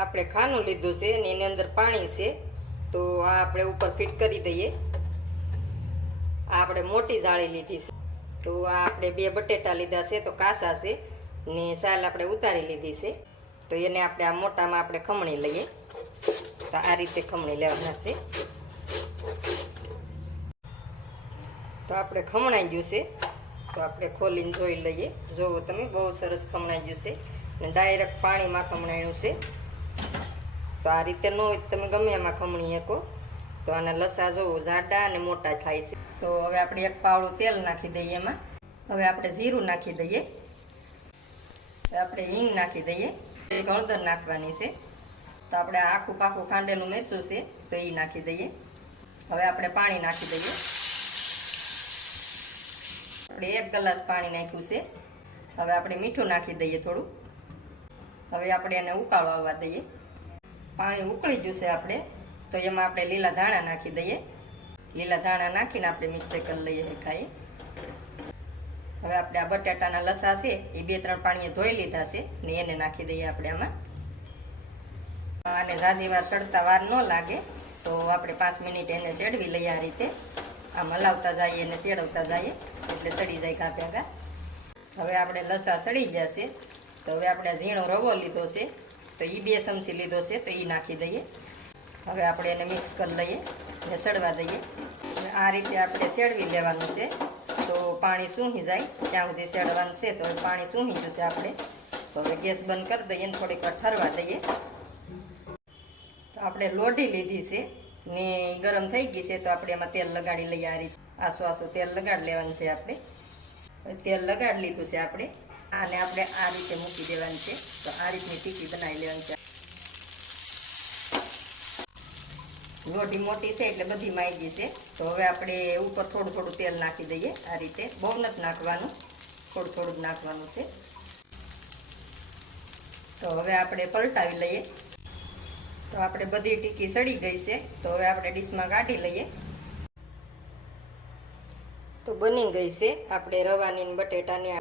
આપણે ખાનું લીધું છે અને એની અંદર પાણી છે, તો આ આપણે ઉપર ફિટ કરી દઈએ. આ આપણે મોટી જાળી લીધી છે, તો આ આપણે 2 બટેટા લીધા છે, તો કાસા છે ને સાલ આપણે ઉતારી લીધી છે. તો એને આપણે આ મોટામાં આપણે ખમણી લઈએ. તો આ રીતે ખમણી લેવાના છે. તો આપણે ખમણાઈ ગયું છે, તો આપણે ખોલીને જોઈ લઈએ. જોવો તમે, બહુ સરસ ખમણાઈ ગયું છે ને ડાયરેક્ટ પાણીમાં ખમણાયું છે. તો આ રીતે ન હોય તમે ગમે એમાં ખમણી શકો. તો આના લસા જોવો જાડા અને મોટા થાય છે. તો હવે આપણે 1 પાવડું તેલ નાખી દઈએ એમાં. હવે આપણે જીરું નાખી દઈએ. આપણે હિંગ નાખી દઈએ. એક હળદર નાખવાની છે. તો આપણે આખું પાકું ખાંડેલું મેસું છે, તો એ નાખી દઈએ. હવે આપણે પાણી નાખી દઈએ. આપણે 1 ગ્લાસ પાણી નાખ્યું છે. હવે આપણે મીઠું નાખી દઈએ થોડું. હવે આપણે એને ઉકાળો આવવા દઈએ. પાણી ઉકળી ગયું છે આપણે, તો એમાં આપણે લીલા ધાણા નાખી દઈએ. લીલા ધાણા નાખીને આપણે મિક્સ કરી લઈએ ખાઈએ. હવે આપણે આ બટાટાના લસા છે એ 2-3 પાણીએ ધોઈ લીધા છે ને એને નાખી દઈએ આપણે આમાં. આને ઝાઝી વાર સડતા વાર ન લાગે, તો આપણે 5 મિનિટ એને સેડવી લઈએ. આ રીતે આમ હલાવતા જઈએ અને સેડવતા જઈએ એટલે સડી જાય ઘા ભેગા. હવે આપણે લસા સડી ગયા છે, તો હવે આપણે ઝીણો રવો લીધો છે, તો એ 2 ચમચી લીધો છે, તો એ નાખી દઈએ. હવે આપણે એને મિક્સ કરી લઈએ અને સડવા દઈએ. આ રીતે આપણે સેડવી લેવાનું છે, તો પાણી સૂંઘી જાય ત્યાં સુધી સેડવાનું છે. તો પાણી સૂંઘી જશે આપણે, તો હવે ગેસ બંધ કરી દઈએ ને થોડીક વાર ઠરવા દઈએ. તો આપણે લોઢી લીધી છે ને ગરમ થઈ ગઈ છે, તો આપણે એમાં તેલ લગાડી લઈએ. આ રીતે આસો તેલ લગાડી લેવાનું છે આપણે. તેલ લગાડી લીધું છે આપણે. આને આપણે આ રીતે મૂકી દેવાનું છે. તો આ રીતની ટીકી બનાવી લેવાની છે. લોઢી મોટી છે એટલે બધી માઈ છે. તો હવે આપણે ઉપર થોડું થોડું તેલ નાખી દઈએ. આ રીતે બહુ નથી નાખવાનું, થોડું થોડું નાખવાનું છે. તો હવે આપણે પલટાવી લઈએ. તો આપણે બધી ટીકી સડી ગઈ છે, તો હવે આપણે ડીશમાં કાઢી લઈએ. તો બની ગઈ છે આપણે રવાની બટેટાની